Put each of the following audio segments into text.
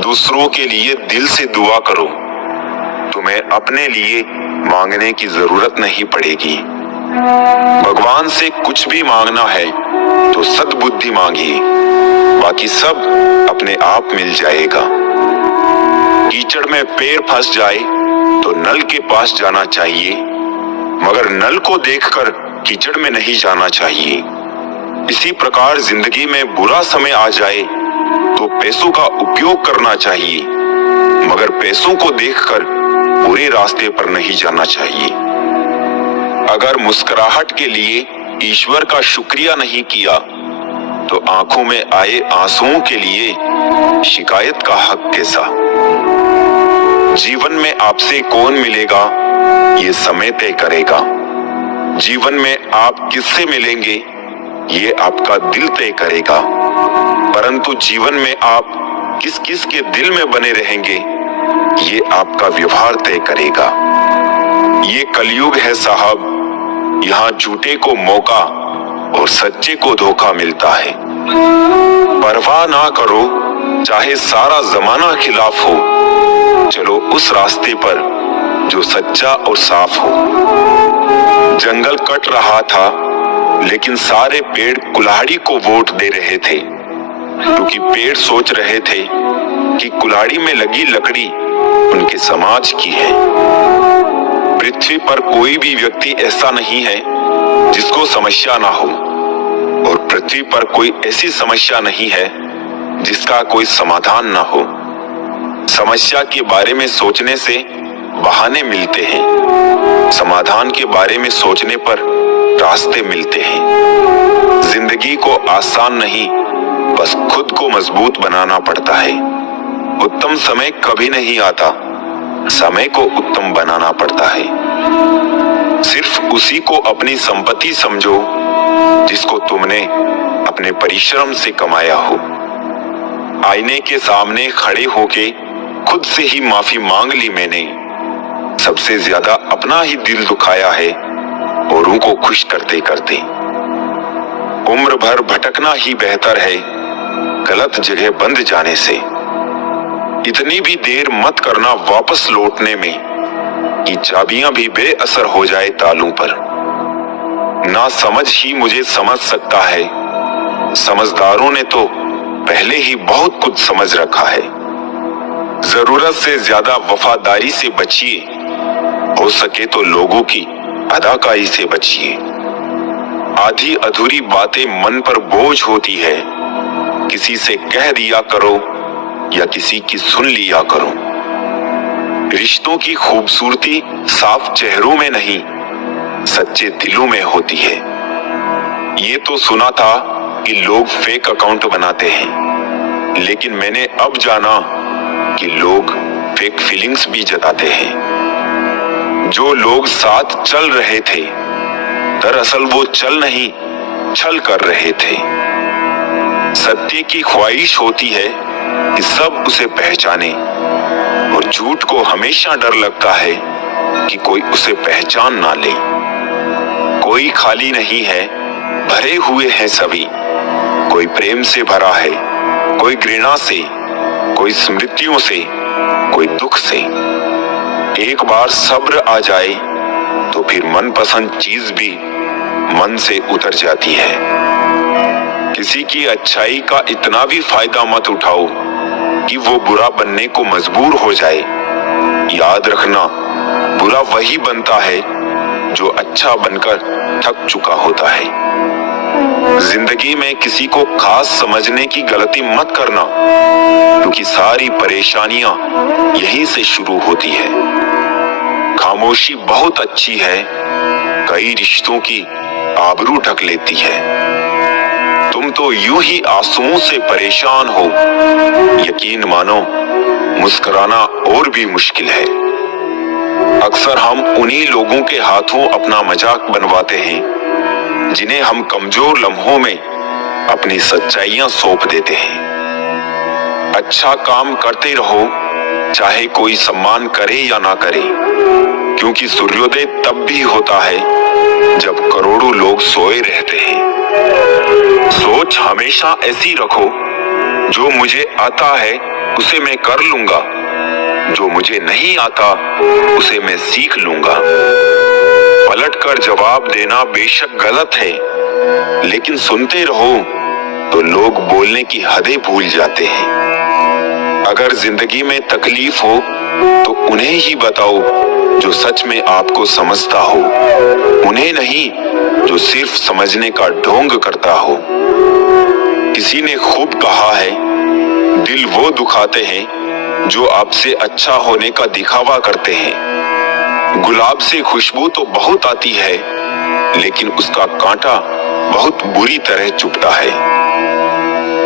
दूसरों के लिए दिल से दुआ करो, तुम्हें अपने लिए मांगने की जरूरत नहीं पड़ेगी। भगवान से कुछ भी मांगना है तो सद्बुद्धि मांगिए, बाकी सब अपने आप मिल जाएगा। कीचड़ में पैर फंस जाए तो नल के पास जाना चाहिए, मगर नल को देखकर कीचड़ में नहीं जाना चाहिए। इसी प्रकार जिंदगी में बुरा समय आ जाए तो पैसों का उपयोग करना चाहिए, मगर पैसों को देखकर बुरे रास्ते पर नहीं जाना चाहिए। अगर मुस्कुराहट के लिए ईश्वर का शुक्रिया नहीं किया तो आंखों में आए आंसुओं के लिए शिकायत का हक कैसा। जीवन में आपसे कौन मिलेगा ये समय तय करेगा। जीवन में आप किससे मिलेंगे ये आपका दिल तय करेगा, परंतु जीवन में आप किस किस के दिल में बने रहेंगे ये आपका व्यवहार तय करेगा। ये कलयुग है साहब, यहाँ झूठे को मौका और सच्चे को धोखा मिलता है। परवाह ना करो चाहे सारा जमाना खिलाफ हो, चलो उस रास्ते पर जो सच्चा और साफ हो। जंगल कट रहा था लेकिन सारे पेड़ कुल्हाड़ी को वोट दे रहे थे, क्योंकि पेड़ सोच रहे थे कि कुल्हाड़ी में लगी लकड़ी उनके समाज की है। पृथ्वी पर कोई भी व्यक्ति ऐसा नहीं है जिसको समस्या ना हो, और पृथ्वी पर कोई ऐसी समस्या नहीं है जिसका कोई समाधान ना हो। समस्या के बारे में सोचने से बहाने मिलते हैं, समाधान के बारे में सोचने पर रास्ते मिलते हैं। जिंदगी को आसान नहीं, बस खुद को मजबूत बनाना पड़ता है। उत्तम समय कभी नहीं आता, समय को उत्तम बनाना पड़ता है। सिर्फ उसी को अपनी संपत्ति समझो जिसको तुमने अपने परिश्रम से कमाया हो। आईने के सामने खड़े होके खुद से ही माफी मांग ली मैंने। सबसे ज्यादा अपना ही दिल दुखाया है औरों को खुश करते करते। उम्र भर भटकना ही बेहतर है गलत जगह बंद जाने से। इतनी भी देर मत करना वापस लौटने में कि चाबियां भी बेअसर हो जाए तालों पर। ना समझ ही मुझे समझ सकता है, समझदारों ने तो पहले ही बहुत कुछ समझ रखा है। जरूरत से ज्यादा वफादारी से बचिए, हो सके तो लोगों की अदाकारी से बचिए। आधी अधूरी बातें मन पर बोझ होती है, किसी से कह दिया करो या किसी की सुन लिया करो। रिश्तों की खूबसूरती साफ चेहरों में नहीं, सच्चे दिलों में होती है। ये तो सुना था कि लोग फेक अकाउंट बनाते हैं, लेकिन मैंने अब जाना कि लोग फेक फीलिंग्स भी जताते हैं। जो लोग साथ चल रहे थे दरअसल वो चल नहीं छल कर रहे थे। सत्य की ख्वाहिश होती है कि सब उसे पहचाने, और झूठ को हमेशा डर लगता है कि कोई उसे पहचान ना ले। कोई खाली नहीं है, भरे हुए हैं सभी। कोई प्रेम से भरा है, कोई घृणा से, कोई स्मृतियों से, कोई दुख से। एक बार सब्र आ जाए तो फिर मनपसंद चीज भी मन से उतर जाती है। किसी की अच्छाई का इतना भी फायदा मत उठाओ कि वो बुरा बनने को मजबूर हो जाए। याद रखना, बुरा वही बनता है जो अच्छा बनकर थक चुका होता है। जिंदगी में किसी को खास समझने की गलती मत करना, क्योंकि सारी परेशानियां यहीं से शुरू होती है। खामोशी बहुत अच्छी है, कई रिश्तों की आबरू ढक लेती है। तुम तो यूं ही आंसुओं से परेशान हो, यकीन मानो मुस्कुराना और भी मुश्किल है। अक्सर हम उन्हीं लोगों के हाथों अपना मजाक बनवाते हैं जिन्हें हम कमजोर लम्हों में अपनी सच्चाइयां सौंप देते हैं। अच्छा काम करते रहो, चाहे कोई सम्मान करे या ना करे, क्योंकि सूर्योदय तब भी होता है जब करोड़ों लोग सोए रहते हैं। सोच हमेशा ऐसी रखो, जो मुझे आता है उसे मैं कर लूंगा, जो मुझे नहीं आता उसे मैं सीख लूंगा। पलटकर जवाब देना बेशक गलत है, लेकिन सुनते रहो तो लोग बोलने की हदें भूल जाते हैं। अगर जिंदगी में तकलीफ हो तो उन्हें ही बताओ जो सच में आपको समझता हो, उन्हें नहीं जो सिर्फ समझने का ढोंग करता हो। किसी ने खूब कहा है, दिल वो दुखाते हैं जो आपसे अच्छा होने का दिखावा करते हैं। गुलाब से खुशबू तो बहुत आती है, लेकिन उसका कांटा बहुत बुरी तरह चुभता है।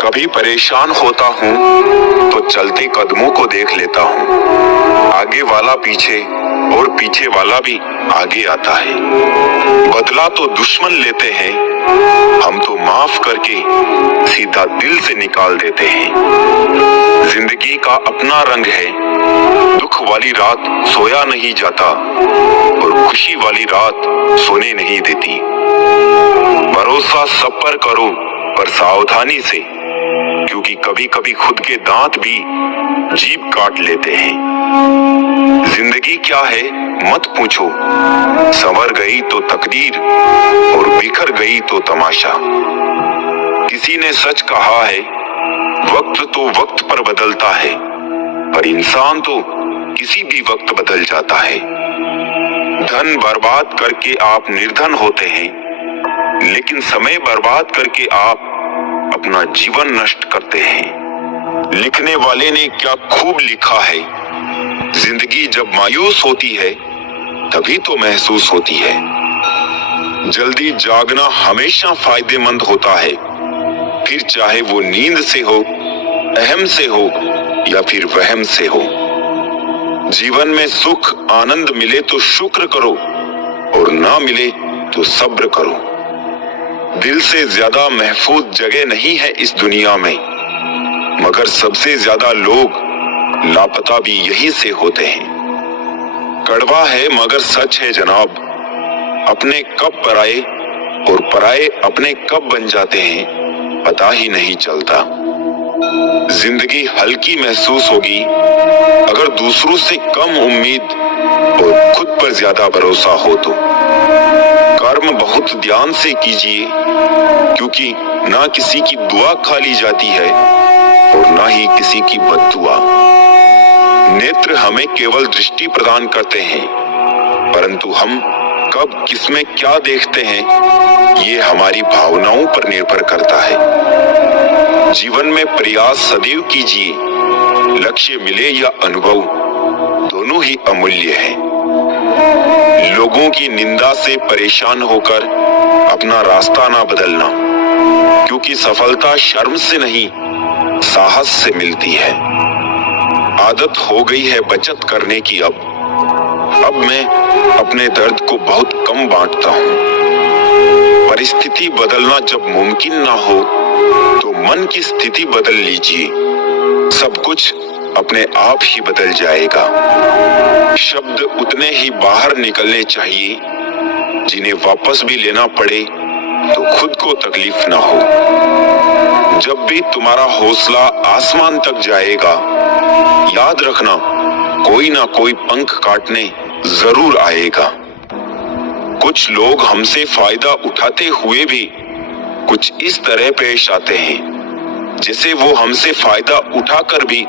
कभी परेशान होता हूँ तो चलते कदमों को देख लेता हूँ, आगे वाला पीछे और पीछे वाला भी आगे आता है। बदला तो दुश्मन लेते हैं, हम तो माफ करके सीधा दिल से निकाल देते हैं। जिंदगी का अपना रंग है, दुख वाली रात सोया नहीं जाता और खुशी वाली रात सोने नहीं देती। भरोसा सब पर करो, पर सावधानी से, क्योंकि कभी कभी खुद के दांत भी जीभ काट लेते हैं। जिंदगी क्या है मत पूछो, संवर गई तो तकदीर और बिखर गई तो तमाशा। किसी ने सच कहा है, वक्त तो वक्त पर बदलता है, पर इंसान तो किसी भी वक्त बदल जाता है। धन बर्बाद करके आप निर्धन होते हैं, लेकिन समय बर्बाद करके आप अपना जीवन नष्ट करते हैं। लिखने वाले ने क्या खूब लिखा है, जिंदगी जब मायूस होती है तभी तो महसूस होती है। जल्दी जागना हमेशा फायदेमंद होता है, फिर चाहे वो नींद से हो, अहम से हो या फिर वहम से हो। जीवन में सुख आनंद मिले तो शुक्र करो और ना मिले तो सब्र करो। दिल से ज्यादा महफूज जगह नहीं है इस दुनिया में, मगर सबसे ज्यादा लोग लापता भी यही से होते हैं। कड़वा है मगर सच है जनाब, अपने कब पराए और पराए अपने कब बन जाते हैं पता ही नहीं चलता। जिंदगी हल्की महसूस होगी अगर दूसरों से कम उम्मीद और खुद पर ज्यादा भरोसा हो तो। कर्म बहुत ध्यान से कीजिए, क्योंकि ना किसी की दुआ खाली जाती है और ना ही किसी की बद्दुआ। नेत्र हमें केवल दृष्टि प्रदान करते हैं, परंतु हम कब किसमें क्या देखते हैं ये हमारी भावनाओं पर निर्भर करता है। जीवन में प्रयास सदैव कीजिए, लक्ष्य मिले या अनुभव दोनों ही अमूल्य हैं। लोगों की निंदा से परेशान होकर अपना रास्ता ना बदलना, क्योंकि सफलता शर्म से नहीं साहस से मिलती है। आदत हो गई है बचत करने की अब मैं अपने दर्द को बहुत कम बांटता हूँ। परिस्थिति बदलना जब मुमकिन ना हो तो मन की स्थिति बदल लीजिए, सब कुछ अपने आप ही बदल जाएगा। शब्द उतने ही बाहर निकलने चाहिए जिन्हें वापस भी लेना पड़े तो खुद को तकलीफ ना हो। जब भी तुम्हारा हौसला आसमान तक जाएगा, याद रखना कोई ना कोई पंख काटने जरूर आएगा। कुछ लोग हमसे फायदा उठाते हुए भी कुछ इस तरह पेश आते हैं जैसे वो हमसे फायदा उठाकर भी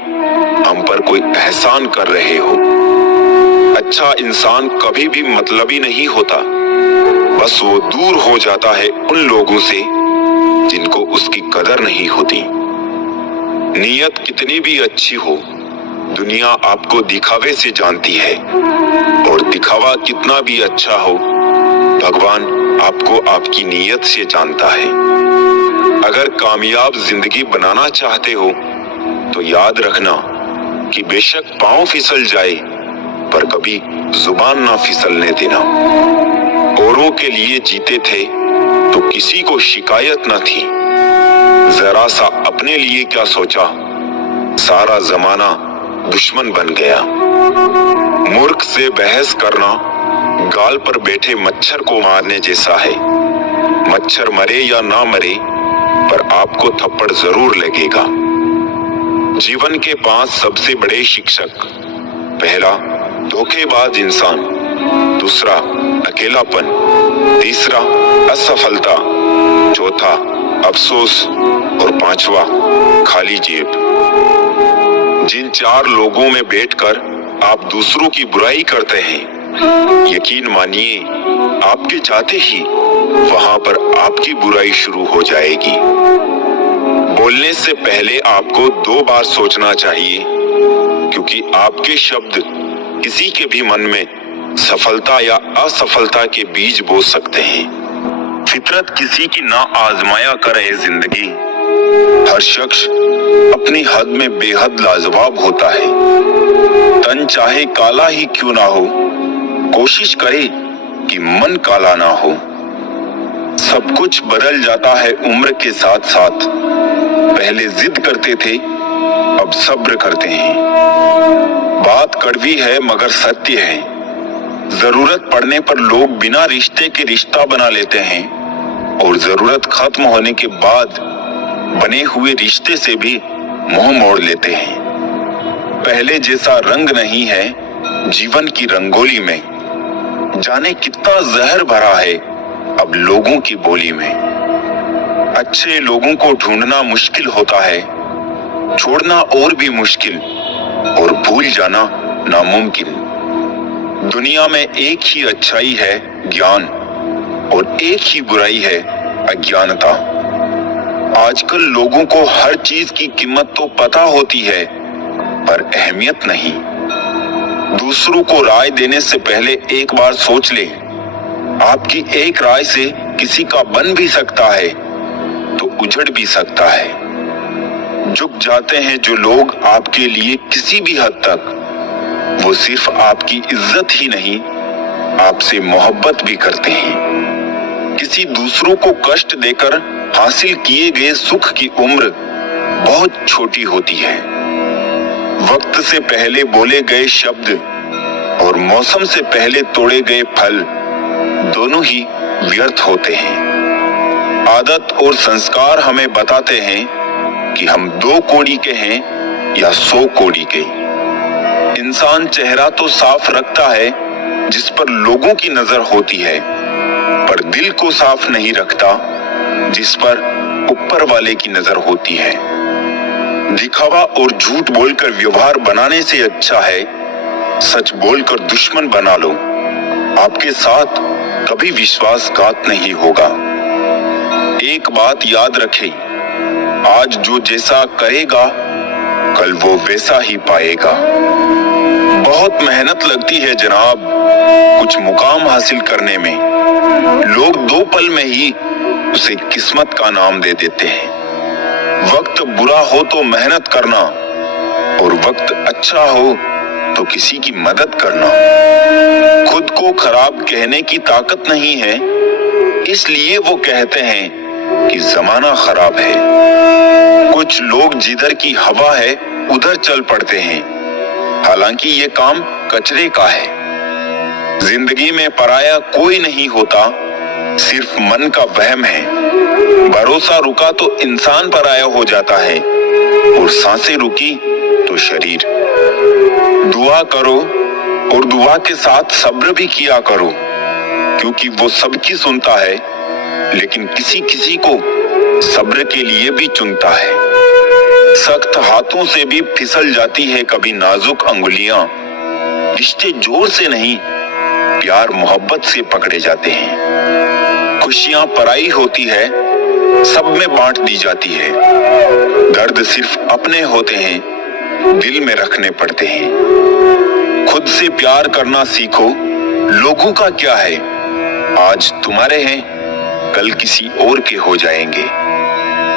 हम पर कोई एहसान कर रहे हो। अच्छा इंसान कभी भी मतलबी नहीं होता, बस वो दूर हो जाता है उन लोगों से जिनको उसकी कदर नहीं होती। नीयत कितनी भी अच्छी हो, दुनिया आपको दिखावे से जानती है, और दिखावा कितना भी अच्छा हो, भगवान आपको आपकी नीयत से जानता है। अगर कामयाब जिंदगी बनाना चाहते हो तो याद रखना कि बेशक पांव फिसल जाए पर कभी जुबान ना फिसलने देना। औरों के लिए जीते थे तो किसी को शिकायत न थी, जरा सा अपने लिए क्या सोचा, सारा जमाना दुश्मन बन गया। मूर्ख से बहस करना गाल पर बैठे मच्छर को मारने जैसा है। मच्छर मरे या ना मरे पर आपको थप्पड़ जरूर लगेगा। जीवन के 5 सबसे बड़े शिक्षक। पहला, धोखेबाज इंसान। दूसरा, अकेलापन। तीसरा, असफलता। चौथा, अफसोस। और पांचवा, खाली जेब। जिन 4 लोगों में बैठकर आप दूसरों की बुराई करते हैं, यकीन मानिए आपके जाते ही वहां पर आपकी बुराई शुरू हो जाएगी। बोलने से पहले आपको 2 बार सोचना चाहिए, क्योंकि आपके शब्द किसी के भी मन में सफलता या असफलता के बीज बो सकते हैं। फितरत किसी की ना आजमाया करे जिंदगी। हर शख्स अपनी हद में बेहद लाजवाब होता है। तन चाहे काला ही क्यों ना हो, कोशिश करे कि मन काला ना हो। सब कुछ बदल जाता है उम्र के साथ साथ। पहले जिद करते थे, अब सब्र करते हैं। बात कड़वी है मगर सत्य है। जरूरत पड़ने पर लोग बिना रिश्ते के रिश्ता बना लेते हैं और जरूरत खत्म होने के बाद बने हुए रिश्ते से भी मुंह मोड़ लेते हैं। पहले जैसा रंग नहीं है जीवन की रंगोली में। जाने कितना जहर भरा है अब लोगों की बोली में। अच्छे लोगों को ढूंढना मुश्किल होता है, छोड़ना और भी मुश्किल, और भूल जाना नामुमकिन। दुनिया में एक ही अच्छाई है, ज्ञान, और एक ही बुराई है, अज्ञानता। आजकल लोगों को हर चीज की कीमत तो पता होती है, पर अहमियत नहीं। दूसरों को राय देने से पहले एक बार सोच ले, आपकी एक राय से किसी का बन भी सकता है तो उजड़ भी सकता है। झुक जाते हैं जो लोग आपके लिए किसी भी हद तक, वो सिर्फ आपकी इज्जत ही नहीं, आपसे मोहब्बत भी करते हैं। किसी दूसरों को कष्ट देकर हासिल किए गए सुख की उम्र बहुत छोटी होती है। वक्त से पहले बोले गए शब्द और मौसम से पहले तोड़े गए फल दोनों ही व्यर्थ होते हैं। आदत और संस्कार हमें बताते हैं कि हम 2 कौड़ी के हैं या 100 कौड़ी के। इंसान चेहरा तो साफ रखता है जिस पर लोगों की नजर होती है, पर दिल को साफ नहीं रखता जिस पर ऊपर वाले की नजर होती है। दिखावा और झूठ बोलकर व्यवहार बनाने से अच्छा है सच बोलकर दुश्मन बना लो। आपके साथ कभी विश्वासघात नहीं होगा। एक बात याद रखें, आज जो जैसा करेगा कल वो वैसा ही पाएगा। बहुत मेहनत लगती है जनाब कुछ मुकाम हासिल करने में। लोग 2 पल में ही उसे किस्मत का नाम दे देते हैं। वक्त बुरा हो तो मेहनत करना, और वक्त अच्छा हो तो किसी की मदद करना। खुद को खराब कहने की ताकत नहीं है, इसलिए वो कहते हैं कि जमाना खराब है। कुछ लोग जिधर की हवा है उधर चल पड़ते हैं, हालांकि ये काम कचरे का है। जिंदगी में पराया कोई नहीं होता, सिर्फ मन का वहम है। भरोसा रुका तो इंसान पराया हो जाता है, और सांसें रुकी तो शरीर। दुआ करो और दुआ के साथ सब्र भी किया करो, क्योंकि वो सबकी सुनता है, लेकिन किसी किसी को सब्र के लिए भी चुनता है। सख्त हाथों से भी फिसल जाती है कभी नाजुक अंगुलियां। रिश्ते जोर से नहीं, प्यार मोहब्बत से पकड़े जाते हैं। खुशियां पराई होती है, सब में बांट दी जाती है। दर्द सिर्फ अपने होते हैं, दिल में रखने पड़ते हैं। खुद से प्यार करना सीखो, लोगों का क्या है, आज तुम्हारे हैं कल किसी और के हो जाएंगे।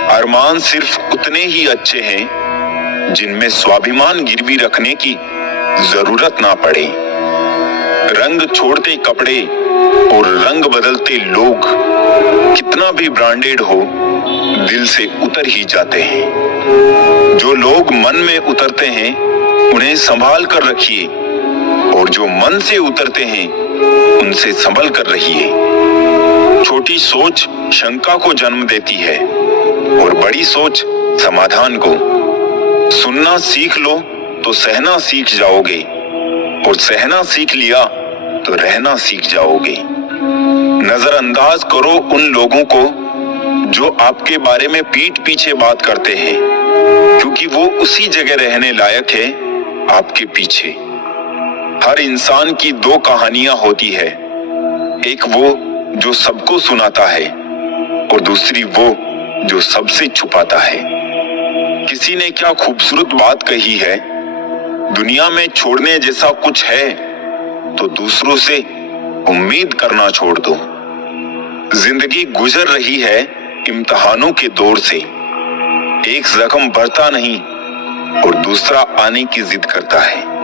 अरमान सिर्फ उतने ही अच्छे हैं जिनमें स्वाभिमान गिरवी रखने की जरूरत ना पड़े। रंग छोड़ते कपड़े और रंग बदलते लोग कितना भी ब्रांडेड हो, दिल से उतर ही जाते हैं। जो लोग मन में उतरते हैं उन्हें संभाल कर रखिए, और जो मन से उतरते हैं उनसे संभल कर रहिए। छोटी सोच शंका को जन्म देती है और बड़ी सोच समाधान को। सुनना सीख लो तो सहना सीख जाओगे, और सहना सीख लिया तो रहना सीख जाओगे। नजरअंदाज करो उन लोगों को जो आपके बारे में पीठ पीछे बात करते हैं, क्योंकि वो उसी जगह रहने लायक है आपके पीछे। हर इंसान की दो कहानियां होती है, एक वो जो सबको सुनाता है और दूसरी वो जो सबसे छुपाता है। किसी ने क्या खूबसूरत बात कही है, दुनिया में छोड़ने जैसा कुछ है तो दूसरों से उम्मीद करना छोड़ दो। जिंदगी गुजर रही है इम्तिहानों के दौर से, एक जख्म भरता नहीं और दूसरा आने की जिद करता है।